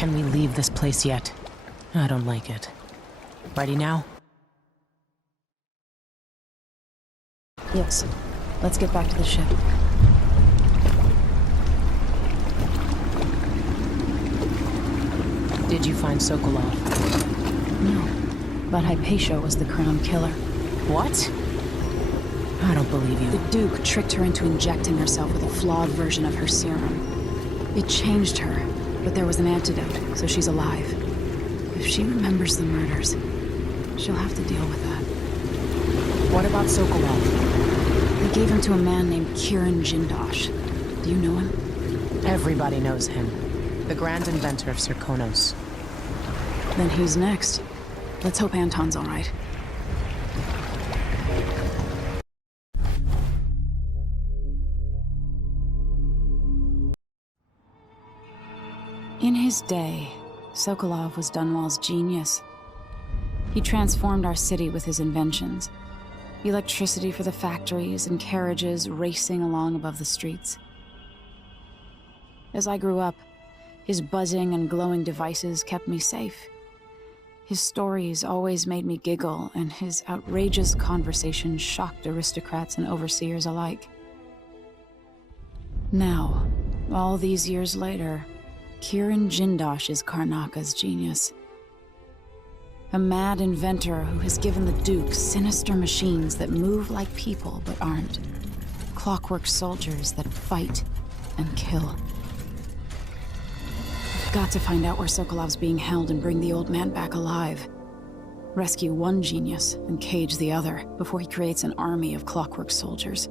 Can we leave this place yet? I don't like it. Ready now? Yes. Let's get back to the ship. Did you find Sokolov? No. But Hypatia was the crown killer. What? I don't believe you. The Duke tricked her into injecting herself with a flawed version of her serum. It changed her, but there was an antidote, so she's alive. If she remembers the murders, she'll have to deal with that. What about Sokolov? They gave him to a man named Kiran Jindosh. Do you know him? Everybody knows him. The grand inventor of Circonos. Then he's next. Let's hope Anton's all right. In his day, Sokolov was Dunwall's genius. He transformed our city with his inventions. Electricity for the factories and carriages racing along above the streets. As I grew up, his buzzing and glowing devices kept me safe. His stories always made me giggle, and his outrageous conversations shocked aristocrats and overseers alike. Now, all these years later, Kiran Jindosh is Karnaka's genius. A mad inventor who has given the Duke sinister machines that move like people but aren't. Clockwork soldiers that fight and kill. I've got to find out where Sokolov's being held and bring the old man back alive. Rescue one genius and cage the other before he creates an army of clockwork soldiers.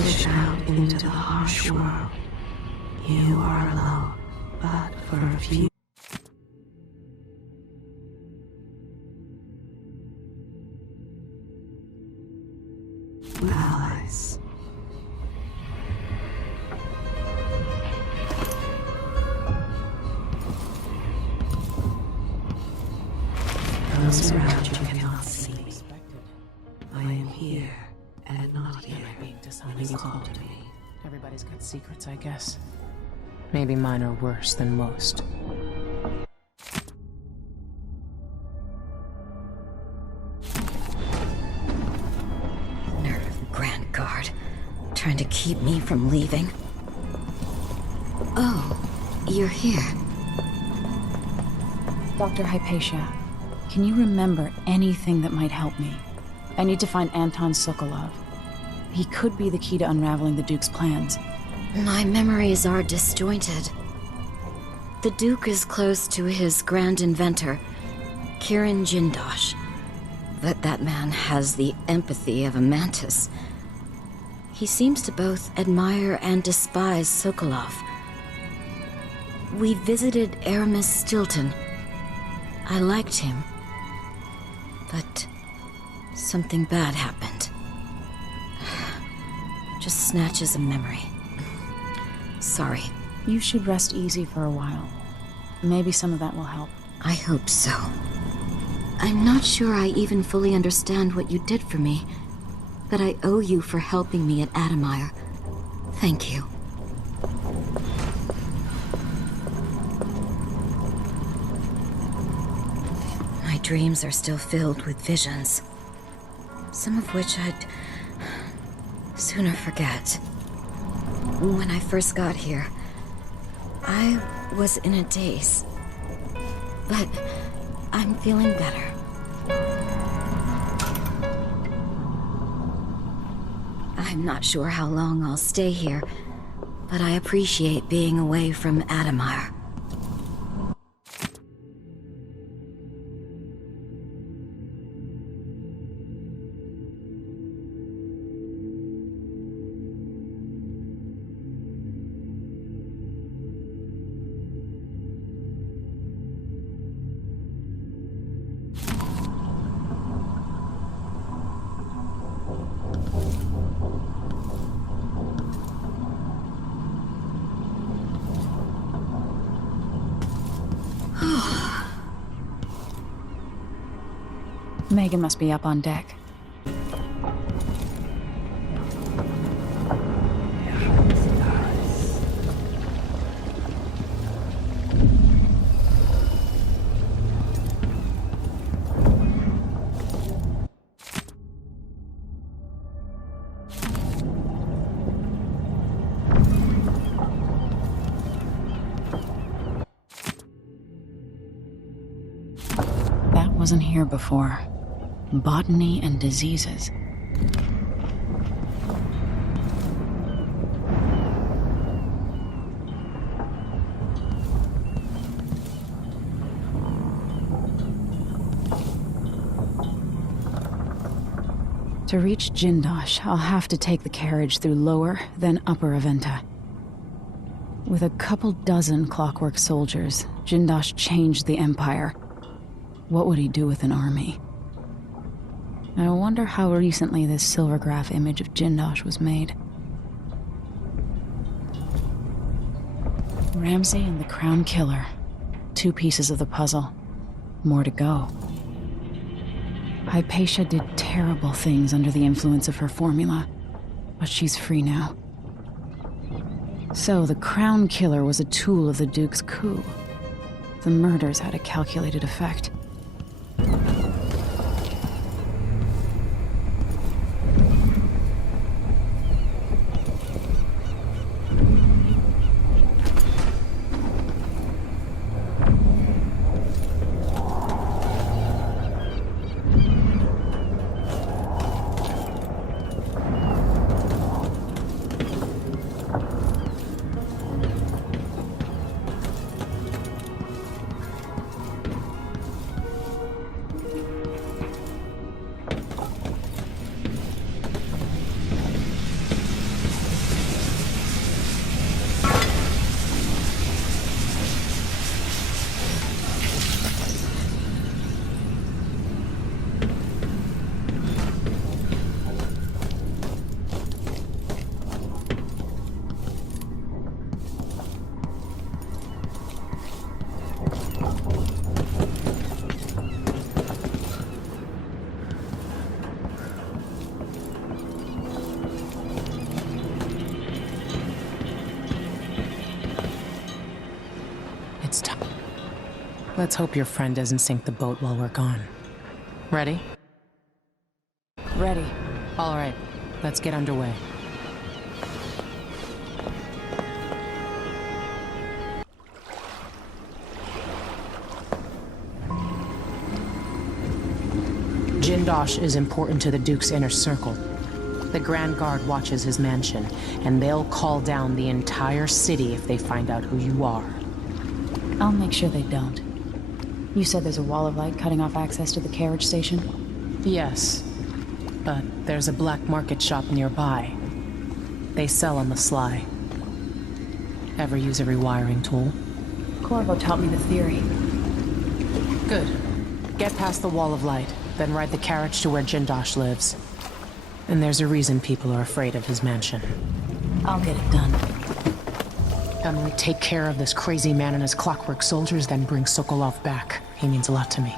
Push out into the harsh world. You are alone, but for a few allies. Those around you cannot see. I am here and not here. When you call to me. Everybody's got secrets, I guess. Maybe mine are worse than most. Nerve, Grand Guard. Trying to keep me from leaving. Oh, you're here. Dr. Hypatia, can you remember anything that might help me? I need to find Anton Sokolov. He could be the key to unraveling the Duke's plans. My memories are disjointed. The Duke is close to his grand inventor, Kirin Jindosh. But that man has the empathy of a mantis. He seems to both admire and despise Sokolov. We visited Aramis Stilton. I liked him. But something bad happened. Just snatches of memory. Sorry. You should rest easy for a while. Maybe some of that will help. I hope so. I'm not sure I even fully understand what you did for me, but I owe you for helping me at Adamire. Thank you. My dreams are still filled with visions, some of which I'd sooner forget. When I first got here, I was in a daze, but I'm feeling better. I'm not sure how long I'll stay here, but I appreciate being away from Adamire. Megan must be up on deck. That wasn't here before. Botany and diseases. To reach Jindosh, I'll have to take the carriage through Lower, then Upper Aventa. With a couple dozen clockwork soldiers, Jindosh changed the Empire. What would he do with an army? I wonder how recently this silvergraph image of Jindosh was made. Ramsey and the Crown Killer. 2 pieces of the puzzle. More to go. Hypatia did terrible things under the influence of her formula, but she's free now. So the Crown Killer was a tool of the Duke's coup. The murders had a calculated effect. It's time. Let's hope your friend doesn't sink the boat while we're gone. Ready? Ready. All right, let's get underway. Jindosh is important to the Duke's inner circle. The Grand Guard watches his mansion, and they'll call down the entire city if they find out who you are. I'll make sure they don't. You said there's a wall of light cutting off access to the carriage station? Yes, but there's a black market shop nearby. They sell on the sly. Ever use a rewiring tool? Corvo taught me the theory. Good. Get past the wall of light, then ride the carriage to where Jindosh lives. And there's a reason people are afraid of his mansion. I'll get it done. Emily, take care of this crazy man and his clockwork soldiers, then bring Sokolov back. He means a lot to me.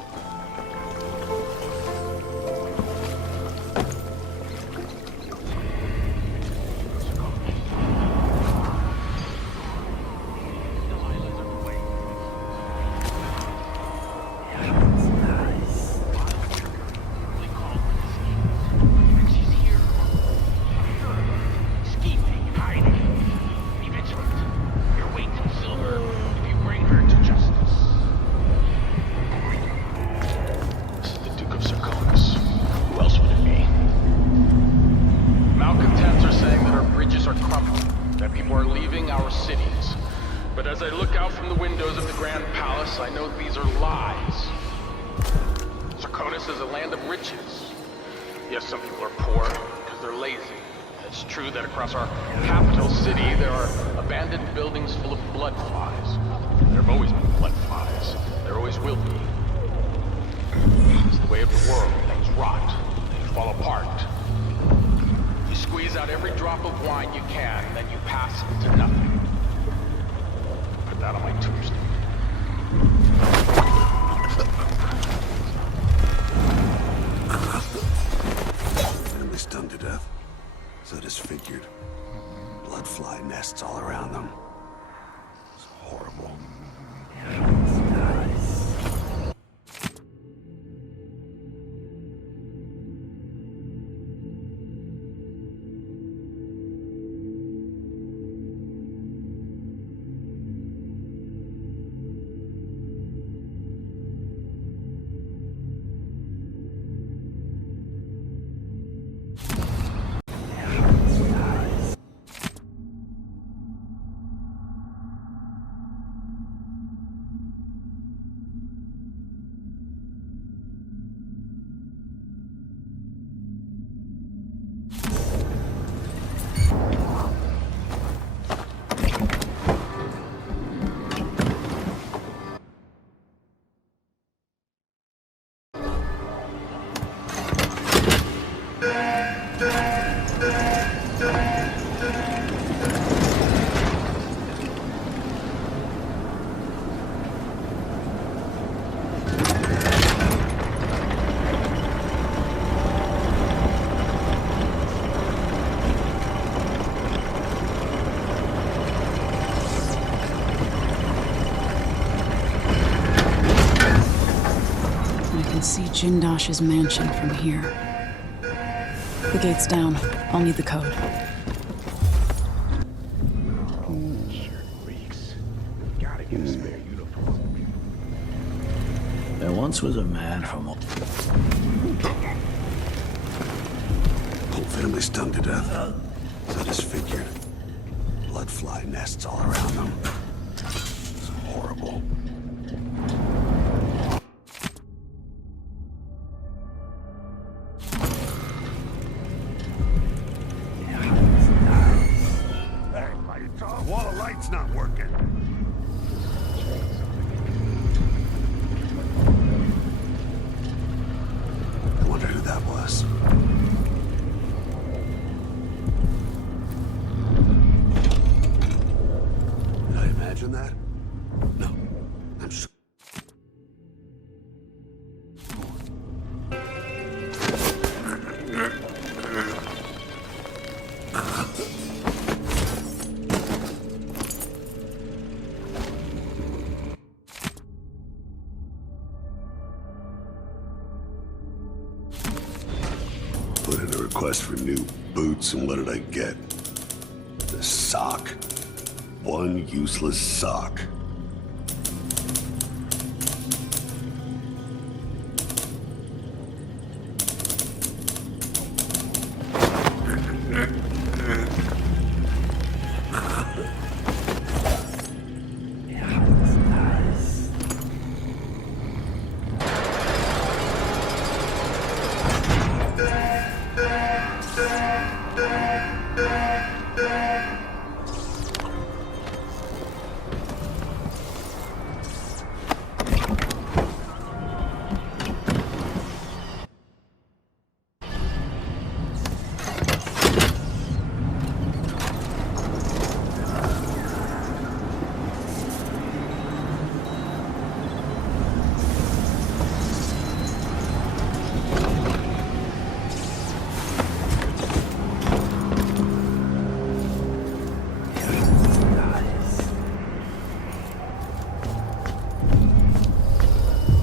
Yes, some people are poor because they're lazy. It's true that across our capital city there are abandoned buildings full of blood flies. There have always been blood flies. There always will be. It's the way of the world. Things rot. They fall apart. You squeeze out every drop of wine you can, then you pass it to nothing. Put that on my tombstone. Family's done to death. So disfigured. Blood fly nests all around them. It's horrible. See Jindosh's mansion from here. The gate's down. I'll need the code. There once was a man from... Whole family's done to death. So disfigured. Blood fly nests all around them. It's horrible. Not working. I wonder who that was. Did I imagine that? No. I'm sure. Put in a request for new boots, and what did I get? A sock. One useless sock.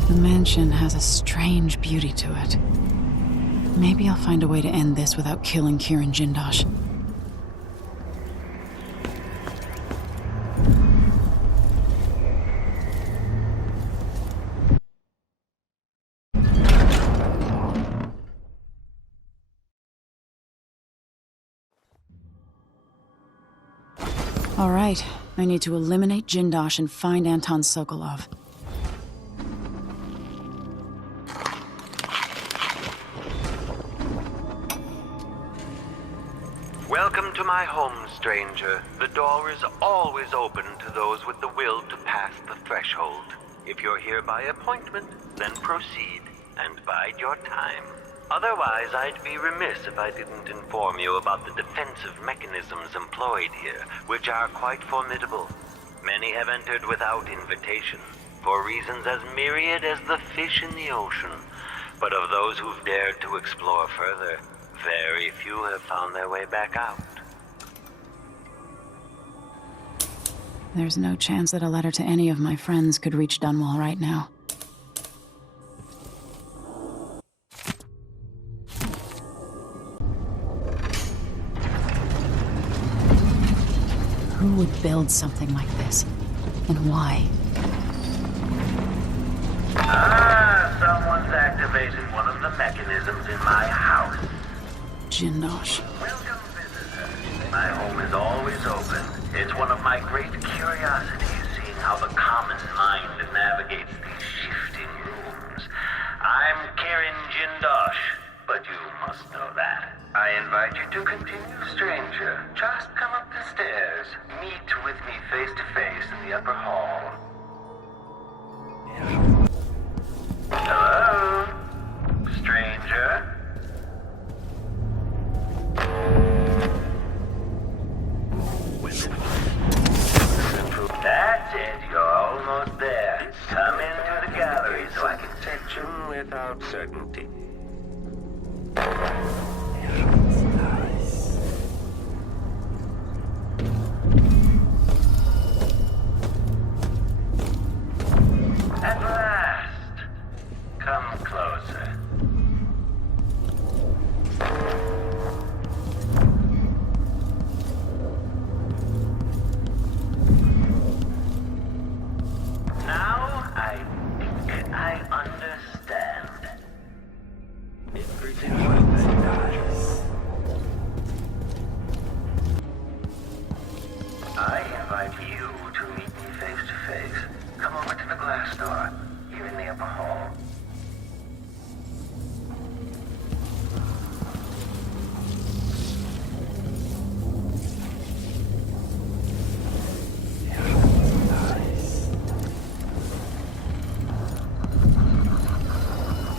The mansion has a strange beauty to it. Maybe I'll find a way to end this without killing Kieran Jindosh. All right, I need to eliminate Jindosh and find Anton Sokolov. Welcome to my home, stranger. The door is always open to those with the will to pass the threshold. If you're here by appointment, then proceed and bide your time. Otherwise, I'd be remiss if I didn't inform you about the defensive mechanisms employed here, which are quite formidable. Many have entered without invitation, for reasons as myriad as the fish in the ocean. But of those who've dared to explore further, very few have found their way back out. There's no chance that a letter to any of my friends could reach Dunwall right now. Who would build something like this? And why? Someone's activated one of the mechanisms in my house. Jindosh. Welcome, visitor. My home is always open. It's one of my great curiosities, seeing how the common mind navigates these shifting rooms. I'm Kieran Jindosh, but you must know that. I invite you to continue, stranger. Just come up the stairs. Meet with me face to face in the upper hall. Hello? Stranger? That's it. You're almost there. Come into the gallery so I can set you without certainty. At last. Come closer. Now I think I understand. Everything was nice. I invite you to meet me face to face. Come over to the glass door, here in the upper hall.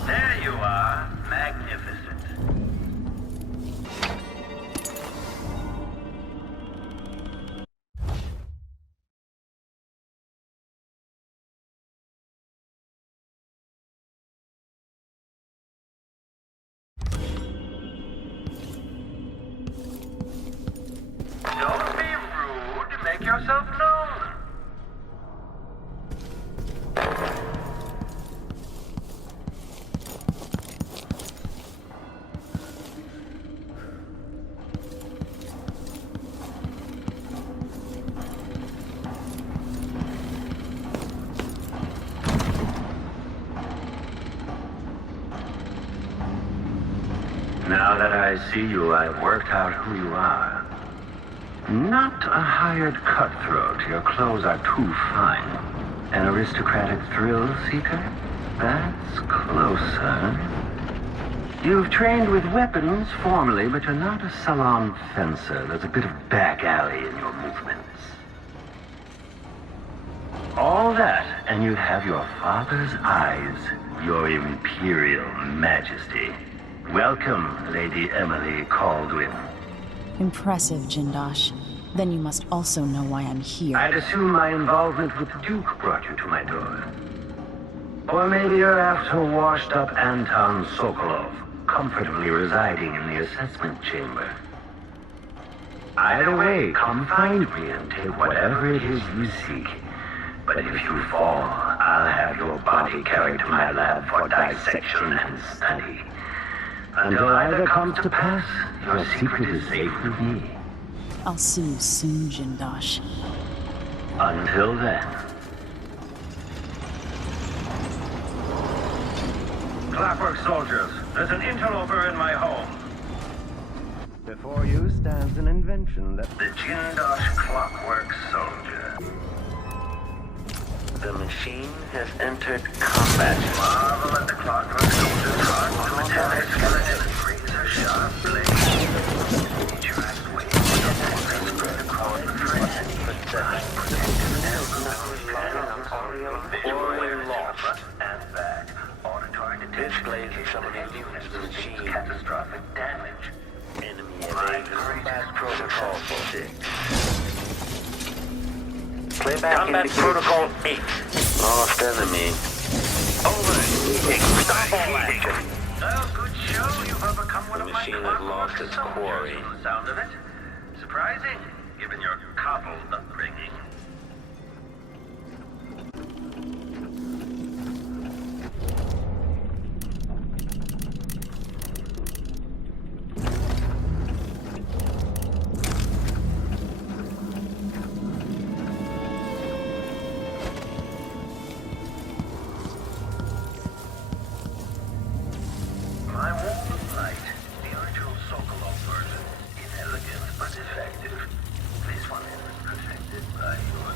There you are, magnificent. Don't be rude. Make yourself known. Now that I see you, I've worked out who you are. Not a hired cutthroat. Your clothes are too fine. An aristocratic thrill seeker? That's closer. You've trained with weapons formally, but you're not a salon fencer. There's a bit of back alley in your movements. All that, and you have your father's eyes, your imperial majesty. Welcome, Lady Emily Caldwin. Impressive, Jindosh. Then you must also know why I'm here. I'd assume my involvement with the Duke brought you to my door. Or maybe you're after washed-up Anton Sokolov, comfortably residing in the assessment chamber. Either way, come find me and take whatever it is you seek. But if you fall, I'll have your body carried to my lab for dissection and study. Until either comes to pass, your secret is safe with me. I'll see you soon, Jindosh. Until then. Clockwork soldiers, there's an interloper in my home. Before you stands an invention that... The Jindosh Clockwork Soldier. The machine has entered combat. Marvel at the Clockwork Soldier's hard metallic skeleton and razor-sharp blade. Each right way spread across the frame. Visually lost and back. Auditory detection displays some of the units of the machine's catastrophic damage. Enemy combat protocol 6. Playback combat protocol 8. Lost enemy. Over. Stop all action. Oh, good show. You've overcome one of my machine has lost its quarry. From the sound of it. Surprising, given your cobbled upbringing. My wall of light, the original Sokolov version, inelegant but effective. This one is protected by your